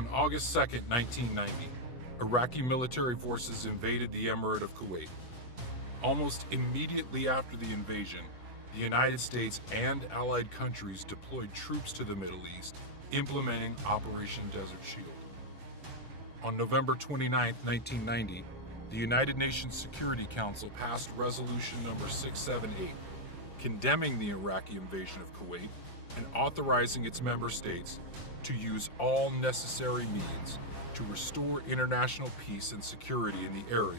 On August 2, 1990, Iraqi military forces invaded the Emirate of Kuwait. Almost immediately after the invasion, the United States and allied countries deployed troops to the Middle East, implementing Operation Desert Shield. On November 29, 1990, the United Nations Security Council passed Resolution number 678, condemning the Iraqi invasion of Kuwait and authorizing its member states to use all necessary means to restore international peace and security in the area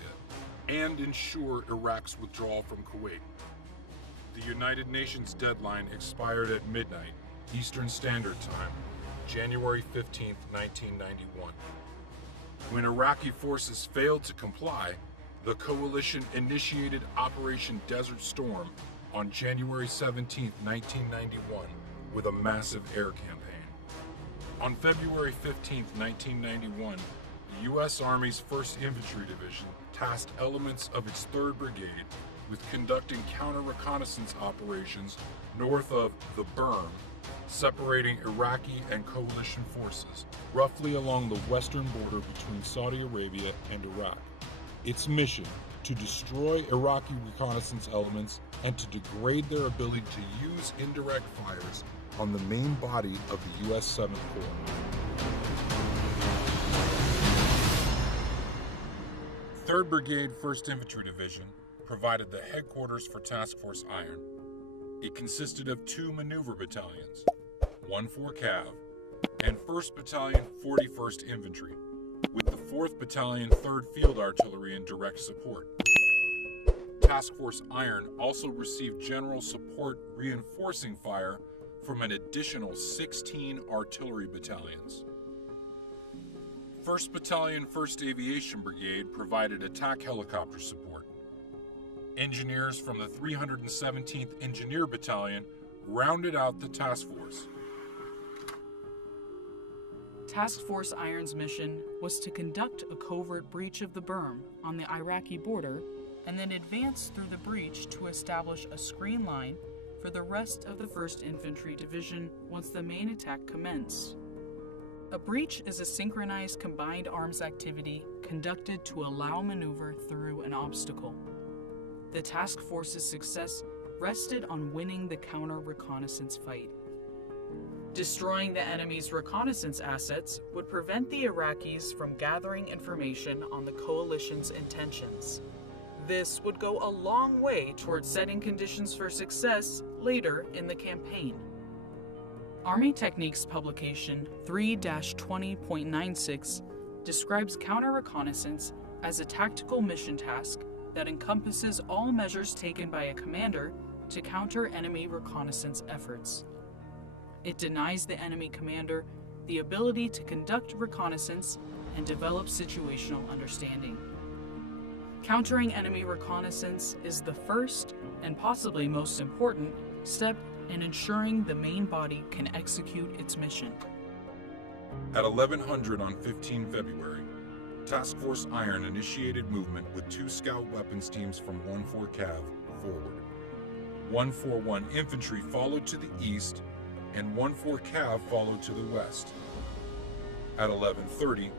and ensure Iraq's withdrawal from Kuwait. The United Nations deadline expired at midnight, Eastern Standard Time, January 15, 1991. When Iraqi forces failed to comply, the coalition initiated Operation Desert Storm on January 17, 1991, with a massive air campaign. On February 15, 1991, the U.S. Army's 1st Infantry Division tasked elements of its 3rd Brigade with conducting counter-reconnaissance operations north of the berm, separating Iraqi and coalition forces, roughly along the western border between Saudi Arabia and Iraq. Its mission: to destroy Iraqi reconnaissance elements and to degrade their ability to use indirect fires on the main body of the U.S. 7th Corps. 3rd Brigade 1st Infantry Division provided the headquarters for Task Force Iron. It consisted of 2 maneuver battalions, 1-4 Cav, and 1st Battalion 41st Infantry, with the 4th Battalion 3rd Field Artillery in direct support. Task Force Iron also received general support reinforcing fire from an additional 16 artillery battalions. 1st Battalion 1st Aviation Brigade provided attack helicopter support. Engineers from the 317th Engineer Battalion rounded out the task force. Task Force Iron's mission was to conduct a covert breach of the berm on the Iraqi border and then advance through the breach to establish a screen line for the rest of the 1st Infantry Division once the main attack commenced. A breach is a synchronized combined arms activity conducted to allow maneuver through an obstacle. The task force's success rested on winning the counter-reconnaissance fight. Destroying the enemy's reconnaissance assets would prevent the Iraqis from gathering information on the coalition's intentions. This would go a long way towards setting conditions for success later in the campaign. Army Techniques publication 3-20.96 describes counter-reconnaissance as a tactical mission task that encompasses all measures taken by a commander to counter enemy reconnaissance efforts. It denies the enemy commander the ability to conduct reconnaissance and develop situational understanding. Countering enemy reconnaissance is the first and possibly most important step in ensuring the main body can execute its mission. At 1100 on 15 February, Task Force Iron initiated movement with 2 scout weapons teams from 1-4 Cav forward. 141 Infantry followed to the east, and 1-4 Cav followed to the west. At 11:30,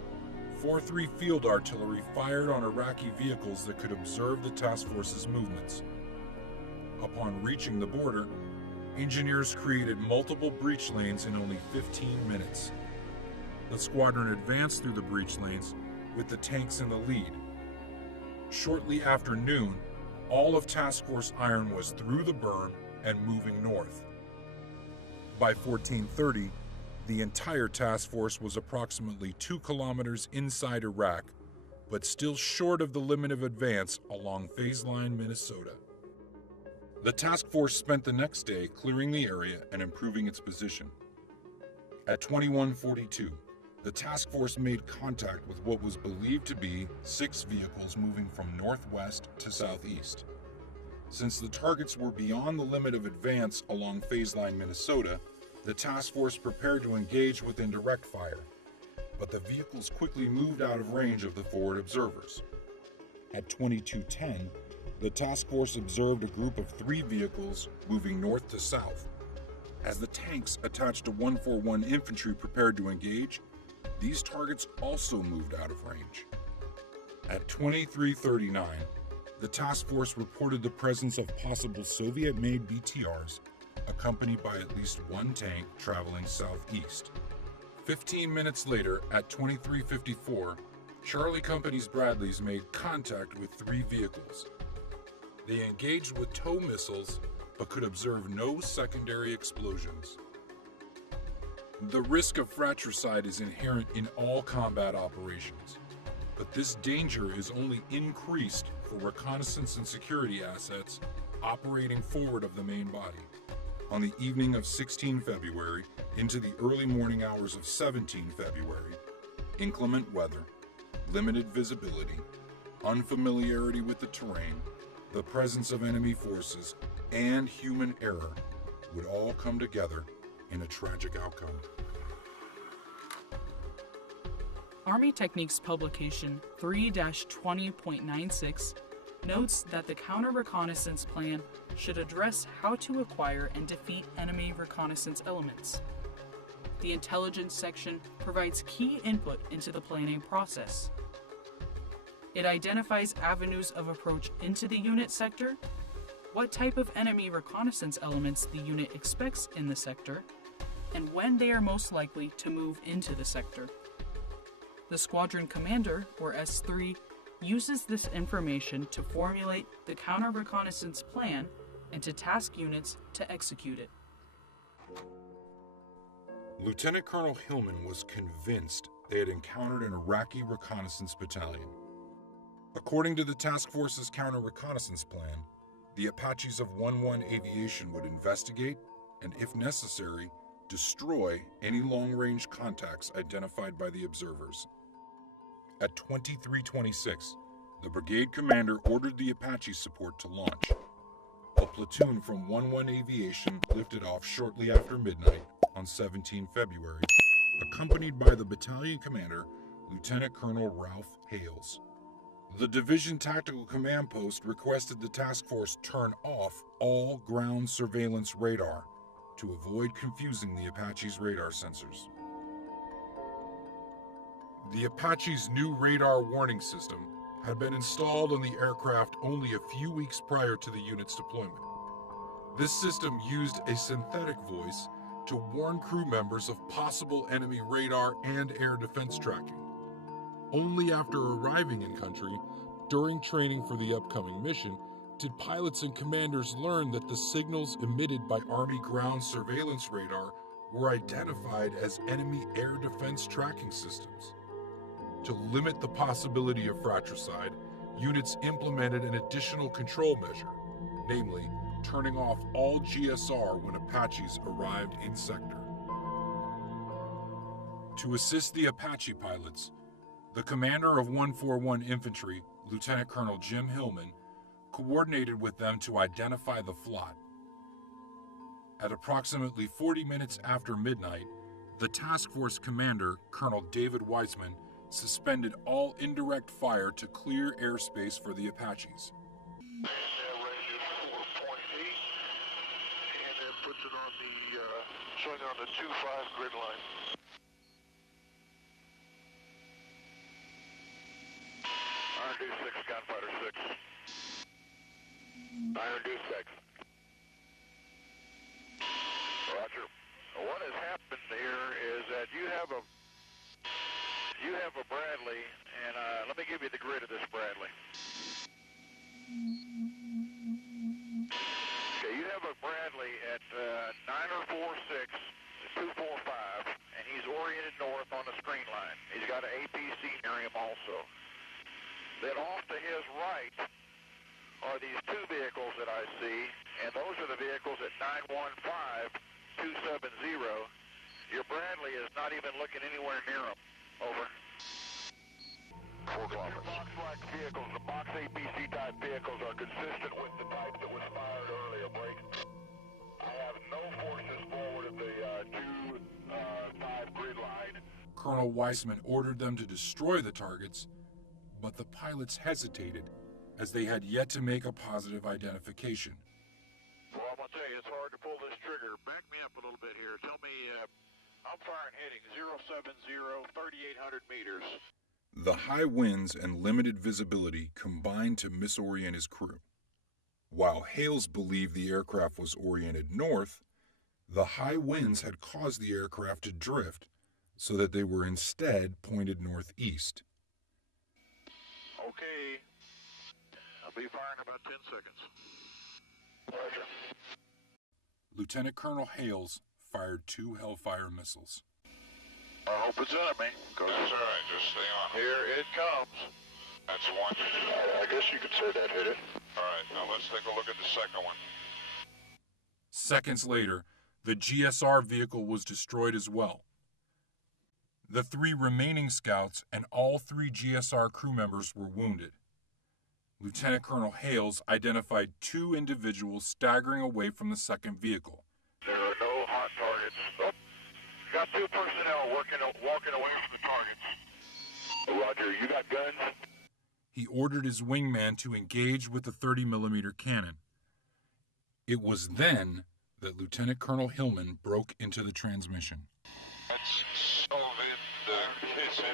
4-3 Field Artillery fired on Iraqi vehicles that could observe the task force's movements. Upon reaching the border, engineers created multiple breach lanes in only 15 minutes. The squadron advanced through the breach lanes with the tanks in the lead. Shortly after noon, all of Task Force Iron was through the berm and moving north. By 14:30, the entire task force was approximately 2 kilometers inside Iraq, but still short of the limit of advance along phase line Minnesota. The task force spent the next day clearing the area and improving its position. At 21:42, the task force made contact with what was believed to be 6 vehicles moving from northwest to southeast. Since the targets were beyond the limit of advance along phase line Minnesota, the task force prepared to engage with indirect fire, but the vehicles quickly moved out of range of the forward observers. At 22:10, the task force observed a group of 3 vehicles moving north to south. As the tanks attached to 141 Infantry prepared to engage, these targets also moved out of range. At 23:39, the task force reported the presence of possible Soviet-made BTRs, accompanied by at least one tank traveling southeast. 15 minutes later, at 23:54, Charlie Company's Bradleys made contact with 3 vehicles. They engaged with tow missiles, but could observe no secondary explosions. The risk of fratricide is inherent in all combat operations, but this danger is only increased for reconnaissance and security assets operating forward of the main body. On the evening of 16 February into the early morning hours of 17 February, inclement weather, limited visibility, unfamiliarity with the terrain, the presence of enemy forces, and human error would all come together in a tragic outcome. Army Techniques publication 3-20.96 notes that the counter-reconnaissance plan should address how to acquire and defeat enemy reconnaissance elements. The intelligence section provides key input into the planning process. It identifies avenues of approach into the unit sector, what type of enemy reconnaissance elements the unit expects in the sector, and when they are most likely to move into the sector. The Squadron Commander, or S3, uses this information to formulate the counter-reconnaissance plan and to task units to execute it. Lieutenant Colonel Hillman was convinced they had encountered an Iraqi reconnaissance battalion. According to the task force's counter-reconnaissance plan, the Apaches of 1-1 Aviation would investigate and, if necessary, destroy any long-range contacts identified by the observers. At 23:26, the brigade commander ordered the Apache support to launch. A platoon from 1-1 Aviation lifted off shortly after midnight on 17 February, accompanied by the battalion commander, Lieutenant Colonel Ralph Hales. The division tactical command post requested the task force turn off all ground surveillance radar to avoid confusing the Apache's radar sensors. The Apache's new radar warning system had been installed on the aircraft only a few weeks prior to the unit's deployment. This system used a synthetic voice to warn crew members of possible enemy radar and air defense tracking. Only after arriving in country, during training for the upcoming mission, did pilots and commanders learn that the signals emitted by Army ground surveillance radar were identified as enemy air defense tracking systems. To limit the possibility of fratricide, units implemented an additional control measure, namely turning off all GSR when Apaches arrived in sector. To assist the Apache pilots, the commander of 141 Infantry, Lieutenant Colonel Jim Hillman, coordinated with them to identify the flot. At approximately 40 minutes after midnight, the task force commander, Colonel David Weissman, suspended all indirect fire to clear airspace for the Apaches. And then puts it on showing on the 2-5 grid line. Iron Deuce 6, Gunfighter 6. Iron Deuce 6. Roger. What has happened here is that you have a Bradley, and let me give you the grid of this Bradley. Okay, you have a Bradley at 9046, 245, and he's oriented north on the screen line. He's got an APC near him also. Then off to his right are these 2 vehicles that I see, and those are the vehicles at 915-270. Your Bradley is not even looking anywhere near them. Over. 4 kilometers. The box-like vehicles, the box APC type vehicles are consistent with the type that was fired earlier, Blake. I have no forces forward of the 2-5 grid line. Colonel Weissman ordered them to destroy the targets, but the pilots hesitated as they had yet to make a positive identification. Well, I'm going to tell you, it's hard to pull this trigger. Back me up a little bit here. Tell me I'm firing heading 070, 3,800 meters. The high winds and limited visibility combined to misorient his crew. While Hales believed the aircraft was oriented north, the high winds had caused the aircraft to drift so that they were instead pointed northeast. Okay. I'll be firing in about 10 seconds. Roger. Lieutenant Colonel Hales fired 2 Hellfire missiles. I hope it's enemy. That's all right. Just stay on. Here it comes. That's one. I guess you could say that hit it. All right. Now let's take a look at the second one. Seconds later, the GSR vehicle was destroyed as well. The 3 remaining scouts and all 3 GSR crew members were wounded. Lieutenant Colonel Hales identified 2 individuals staggering away from the second vehicle. There are no hot targets. Oh, got 2 personnel walking away from the targets. Roger, you got guns? He ordered his wingman to engage with the 30mm cannon. It was then that Lieutenant Colonel Hillman broke into the transmission. That's Sullivan, Kitson.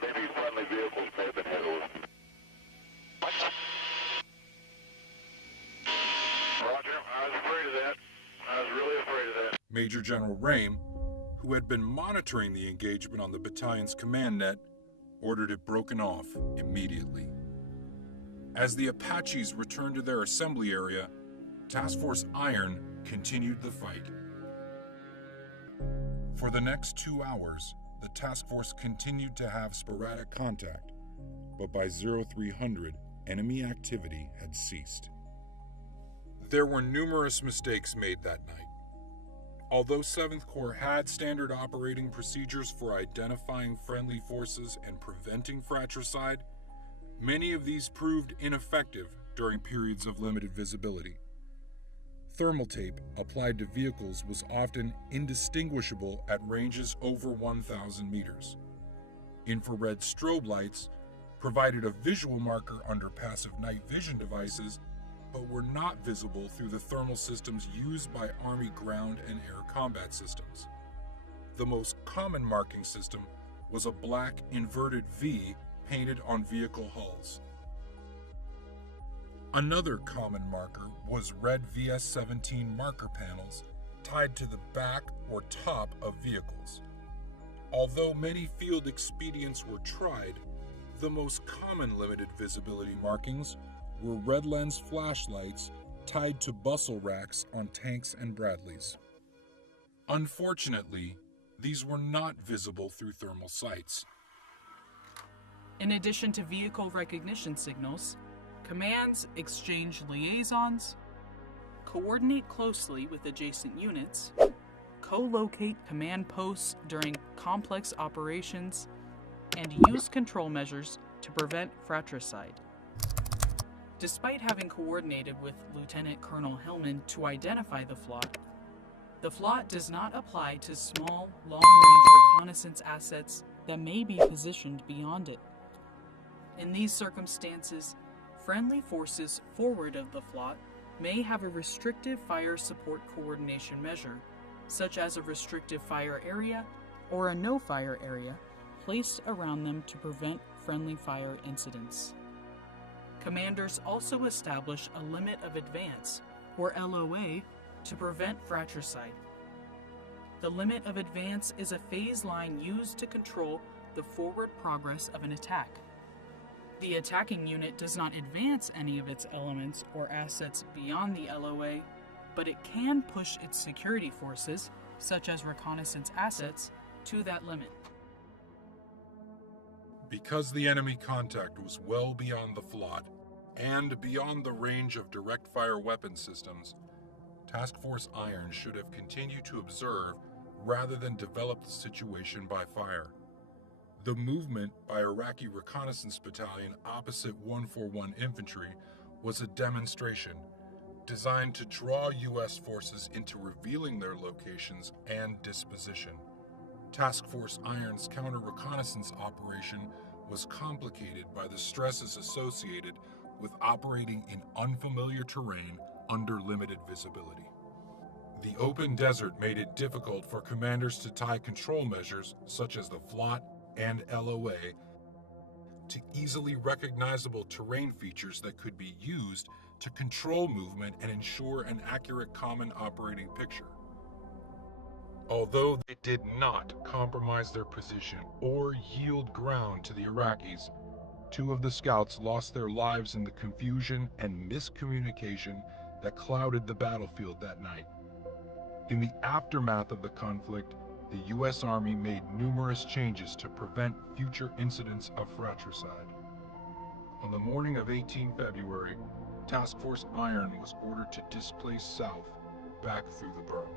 Maybe friendly vehicles may have been hit over. What? Roger, I was afraid of that. I was really afraid of that. Major General Rame, who had been monitoring the engagement on the battalion's command net, ordered it broken off immediately. As the Apaches returned to their assembly area, Task Force Iron continued the fight. For the next 2 hours, the task force continued to have sporadic contact, but by 0300, enemy activity had ceased. There were numerous mistakes made that night. Although 7th Corps had standard operating procedures for identifying friendly forces and preventing fratricide, many of these proved ineffective during periods of limited visibility. Thermal tape applied to vehicles was often indistinguishable at ranges over 1,000 meters. Infrared strobe lights provided a visual marker under passive night vision devices, but were not visible through the thermal systems used by Army ground and air combat systems. The most common marking system was a black inverted V painted on vehicle hulls. Another common marker was red VS-17 marker panels tied to the back or top of vehicles. Although many field expedients were tried, the most common limited visibility markings were red lens flashlights tied to bustle racks on tanks and Bradleys. Unfortunately, these were not visible through thermal sights. In addition to vehicle recognition signals, commands exchange liaisons, coordinate closely with adjacent units, co-locate command posts during complex operations, and use control measures to prevent fratricide. Despite having coordinated with Lieutenant Colonel Hillman to identify the FLOT does not apply to small, long-range reconnaissance assets that may be positioned beyond it. In these circumstances, friendly forces forward of the FLOT may have a restrictive fire support coordination measure, such as a restrictive fire area or a no-fire area placed around them to prevent friendly fire incidents. Commanders also establish a limit of advance, or LOA, to prevent fratricide. The limit of advance is a phase line used to control the forward progress of an attack. The attacking unit does not advance any of its elements or assets beyond the LOA, but it can push its security forces, such as reconnaissance assets, to that limit. Because the enemy contact was well beyond the FLOT and beyond the range of direct fire weapon systems, Task Force Iron should have continued to observe rather than develop the situation by fire. The movement by Iraqi Reconnaissance Battalion opposite 141 Infantry was a demonstration designed to draw U.S. forces into revealing their locations and disposition. Task Force Iron's counter-reconnaissance operation was complicated by the stresses associated with operating in unfamiliar terrain under limited visibility. The open desert made it difficult for commanders to tie control measures, such as the FLOT and LOA, to easily recognizable terrain features that could be used to control movement and ensure an accurate common operating picture. Although they did not compromise their position or yield ground to the Iraqis, 2 of the scouts lost their lives in the confusion and miscommunication that clouded the battlefield that night. In the aftermath of the conflict, the U.S. Army made numerous changes to prevent future incidents of fratricide. On the morning of 18 February, Task Force Iron was ordered to displace south, back through the berm.